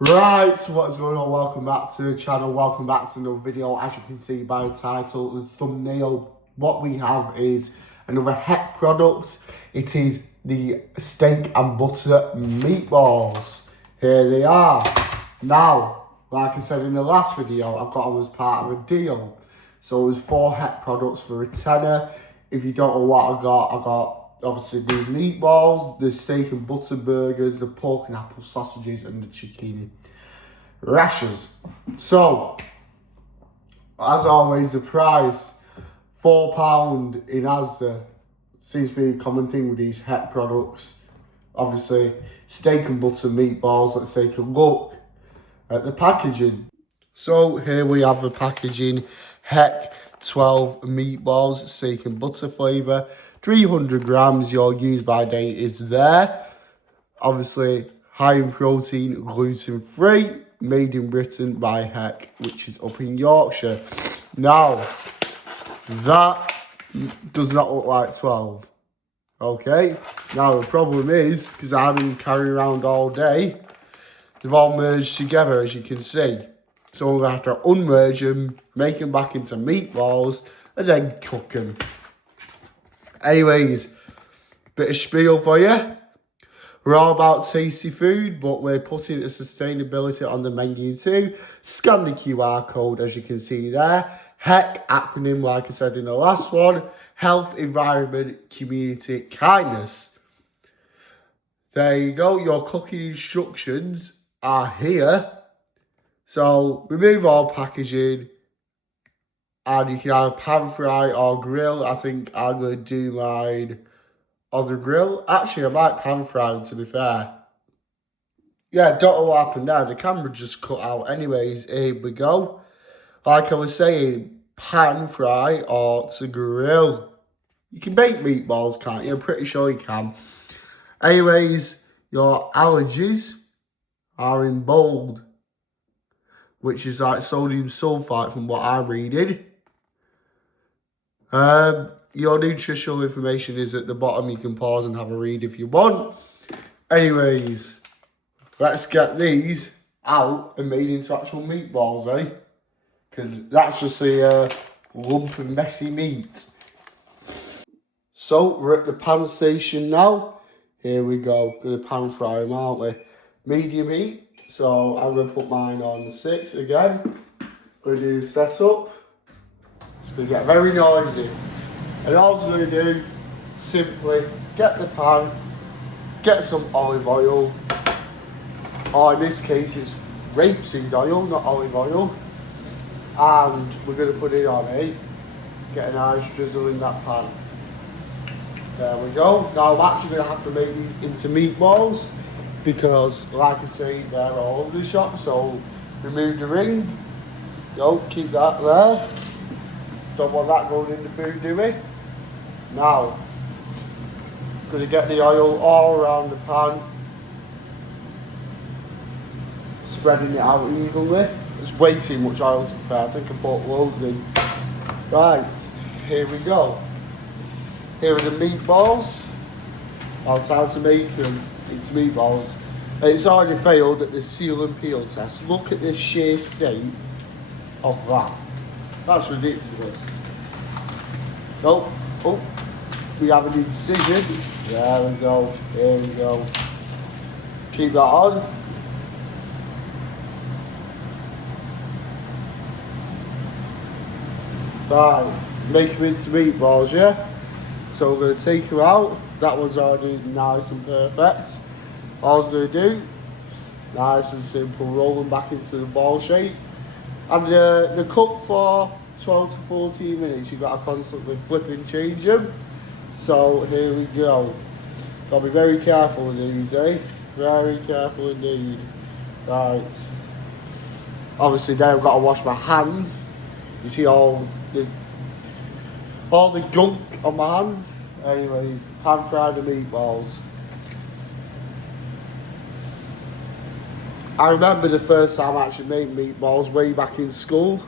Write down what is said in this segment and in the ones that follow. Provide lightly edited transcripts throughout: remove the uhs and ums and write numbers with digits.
Right, so what is going on? Welcome back to the channel, welcome back to another video. As you can see by the title and thumbnail, what we have is another Heck product. It is the steak and butter meatballs. Here they are. Now, like I said in the last video, I've got them as part of a deal. So it was 4 Heck products for a tenner. If you don't know what I got obviously these meatballs, the steak and butter burgers, the pork and apple sausages, and the chicken rashers. So, as always, the price, £4 in Asda, seems to be a common thing with these Heck products. Obviously, steak and butter meatballs. Let's take a look at the packaging. So here we have the packaging. Heck 12 meatballs, steak and butter flavour, 300 grams. Your use by date is there. Obviously, high in protein, gluten free, made in Britain by Heck, which is up in Yorkshire. Now, that does not look like 12. Okay, now the problem is, because I've been carrying around all day, they've all merged together, as you can see. So we're going to have to unmerge them, make them back into meatballs, and then cook them. Anyways, bit of spiel for you. We're all about tasty food, but we're putting the sustainability on the menu too. Scan the QR code, as you can see there. Heck, acronym, like I said in the last one. Health, environment, community, kindness. There you go. Your cooking instructions are here. So, remove all packaging. And you can either pan fry or grill. I think I'm going to do mine on the grill. Actually, I might pan fry them, to be fair. Yeah, don't know what happened there. The camera just cut out. Anyways, here we go. Like I was saying, pan fry or to grill. You can bake meatballs, can't you? I'm pretty sure you can. Anyways, your allergies are in bold, which is like sodium sulfite from what I'm reading. Your nutritional information is at the bottom. You can pause and have a read if you want. Anyways, let's get these out and made into actual meatballs, eh? Because that's just a lump of messy meat. So, we're at the pan station now. Here we go. Gonna pan fry them, aren't we? Medium heat. So, I'm gonna put mine on 6 again. Gonna do the setup. It's gonna get very noisy. And all I'm going to do, simply get the pan, get some olive oil, or in this case it's rapeseed oil, not olive oil, and we're going to put it on, get a nice drizzle in that pan. There we go. Now I'm actually going to have to make these into meatballs, because like I say, they're all over the shop, so remove the ring, don't keep that there. Don't want that going in the food, do we? Now, going to get the oil all around the pan, spreading it out evenly. There's way too much oil to prepare. I think I put loads in. Right, here we go. Here are the meatballs. I'll try to make them into meatballs. It's already failed at the seal and peel test. Look at the sheer state of that. That's ridiculous. Nope. Oh, we have a new decision. There we go. There we go. Keep that on. Right, make them into meatballs, yeah? So we're going to take them out. That one's already nice and perfect. All I'm going to do, nice and simple, roll them back into the ball shape. And they're cooked for 12 to 14 minutes. You've got to constantly flip and change them. So here we go. Got to be very careful with these, Very careful indeed. Right. Obviously then I've got to wash my hands. You see all the gunk on my hands. Anyways, pan fry the meatballs. I remember the first time I actually made meatballs way back in school.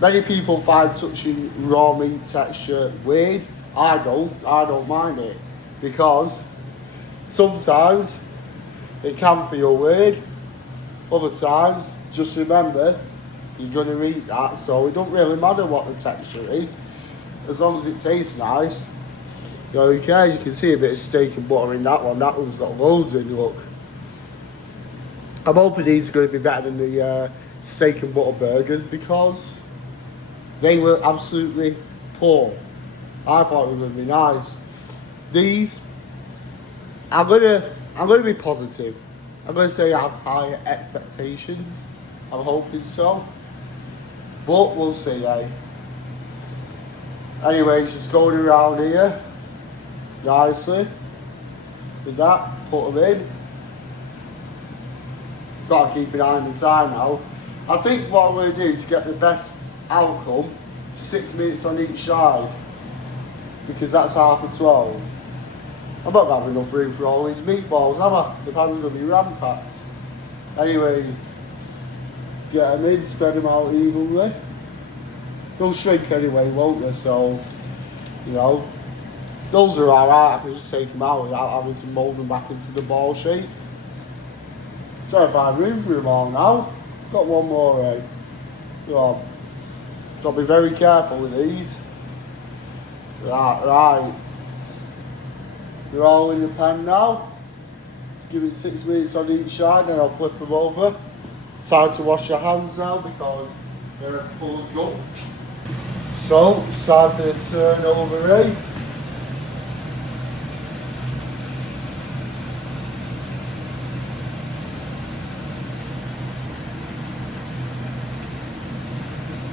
Many people find touching raw meat texture weird. I don't mind it, because sometimes it can feel weird. Other times, just remember, you're going to eat that, so it don't really matter what the texture is. As long as it tastes nice, you're okay. You can see a bit of steak and butter in that one. That one's got loads in, look. I'm hoping these are going to be better than the steak and butter burgers because they were absolutely poor. I thought it was going to be nice. These, I'm gonna be positive. I'm gonna say I have higher expectations. I'm hoping so, but we'll see. Anyways, just going around here nicely with that. Put them in. Got to keep an eye on the time now. I think what I'm gonna do to get the best outcome, 6 minutes on each side, because that's 12:30. I'm not gonna have enough room for all these meatballs, am I? The pan's gonna be rampants. Anyways, get them in, spread them out evenly. They'll shrink anyway, won't they? So, you know, those are alright. I can just take them out without having to mould them back into the ball shape. Trying to find room for them all now. Got one more, So, got to be very careful with these. Right. They're all in the pan now. Just give it 6 minutes on each side, then I'll flip them over. Time to wash your hands now because they're full of gum. So, it's time for the turn over,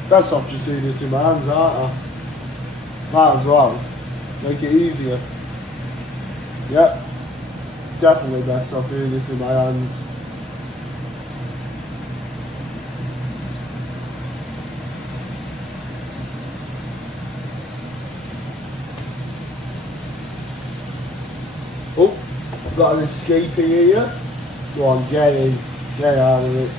That's off just doing this in my hands, aren't I? Might as well. Make it easier. Yep. Definitely best off doing this in my hands. Oh, I've got an escapee here. Go on, get in. Get out of it.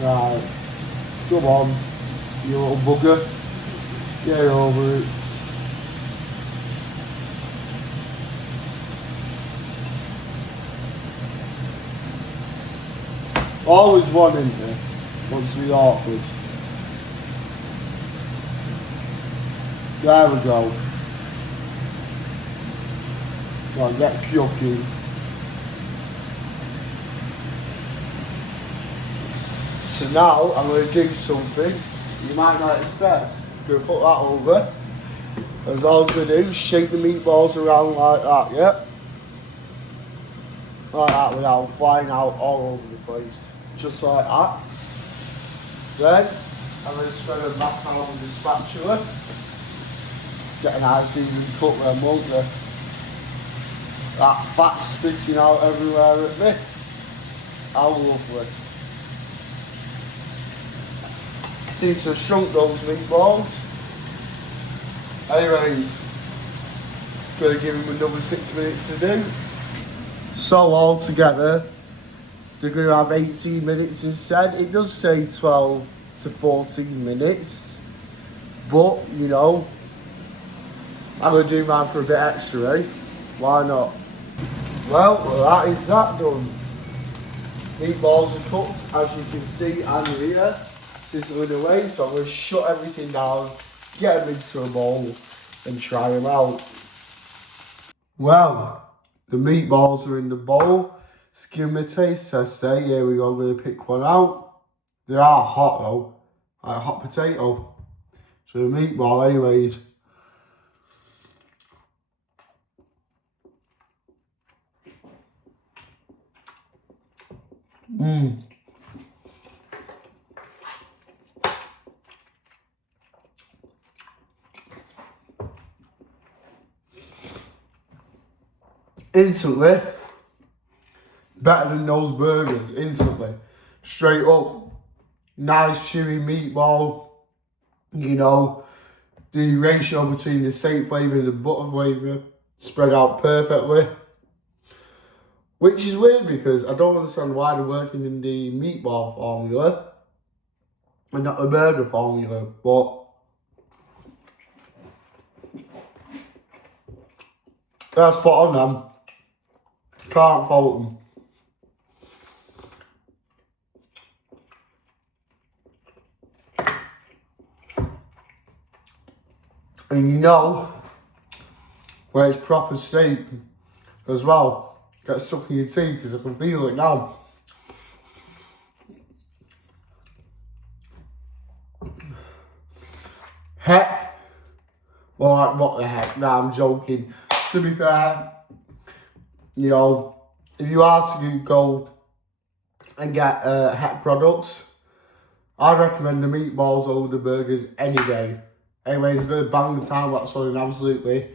Right, come on, you little bugger, get over it. Always one in there, wants to be awkward. There we go. Come on, get cooking. So now I'm going to do something you might not expect. I'm going to put that over. As all I was going to do is shake the meatballs around like that, yeah? Like that without flying out all over the place. Just like that. Then I'm going to spread them back out with the spatula. Get a nice even cut then, won't they? That fat spitting out everywhere at me. How lovely. Seems to have shrunk those meatballs. Anyways, gonna give them another 6 minutes to do. So altogether, they're gonna have 18 minutes instead. It does say 12 to 14 minutes, but you know, I'm gonna do mine for a bit extra, Why not? Well, that is that done. Meatballs are cooked, as you can see, and here. Sizzling away, so I'm going to shut everything down, get them into a bowl and try them out. Well, the meatballs are in the bowl. Let's give them a taste test, Here we go, I'm going to pick one out. They are hot though, like a hot potato. So the meatball anyways. Instantly better than those burgers. Instantly, straight up, nice chewy meatball. You know, the ratio between the steak flavour and the butter flavour spread out perfectly, which is weird because I don't understand why they're working in the meatball formula. and not the burger formula, but they're spot on them. Can't fault them. And you know, where it's proper steak as well, get stuck in your teeth because I can feel it now. Heck, well, like, what the heck? Nah, I'm joking. To be fair, you know, if you are to go and get Heck products, I'd recommend the meatballs over the burgers any day. Anyways, I'm going to bang the time lapse on and absolutely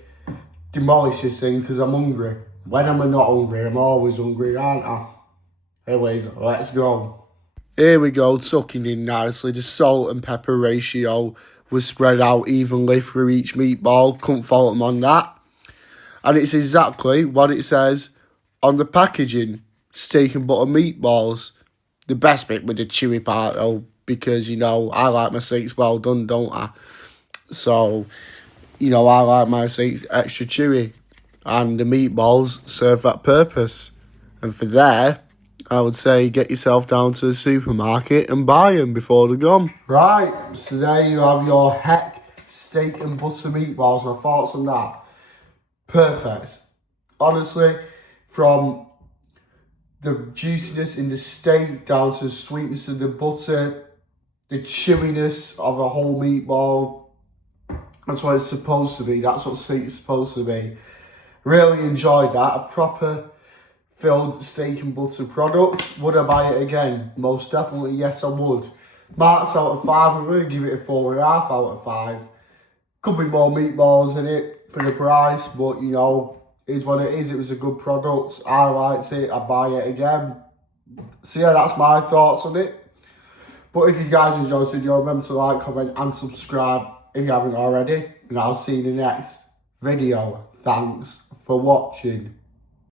demolish this thing because I'm hungry. When am I not hungry? I'm always hungry, aren't I? Anyways, let's go. Here we go, tucking in nicely. The salt and pepper ratio was spread out evenly through each meatball. Couldn't fault them on that. And it's exactly what it says on the packaging. Steak and butter meatballs. The best bit with the chewy part though, because, you know, I like my steaks well done, don't I? So, you know, I like my steaks extra chewy. And the meatballs serve that purpose. And for there, I would say get yourself down to the supermarket and buy them before they're gone. Right, so there you have your Heck steak and butter meatballs. My thoughts on that? Perfect. Honestly, from the juiciness in the steak down to the sweetness of the butter, the chewiness of a whole meatball. That's what it's supposed to be. That's what steak's supposed to be. Really enjoyed that. A proper filled steak and butter product. Would I buy it again? Most definitely, yes I would. Marks out of 5, I'm going to give it a 4.5 out of 5. Could be more meatballs in it for the price, but you know, it is what it is. It was a good product. I liked it. I'd buy it again. So yeah, that's my thoughts on it. But if you guys enjoyed this video, remember to like, comment and subscribe if you haven't already. And I'll see you in the next video. Thanks for watching.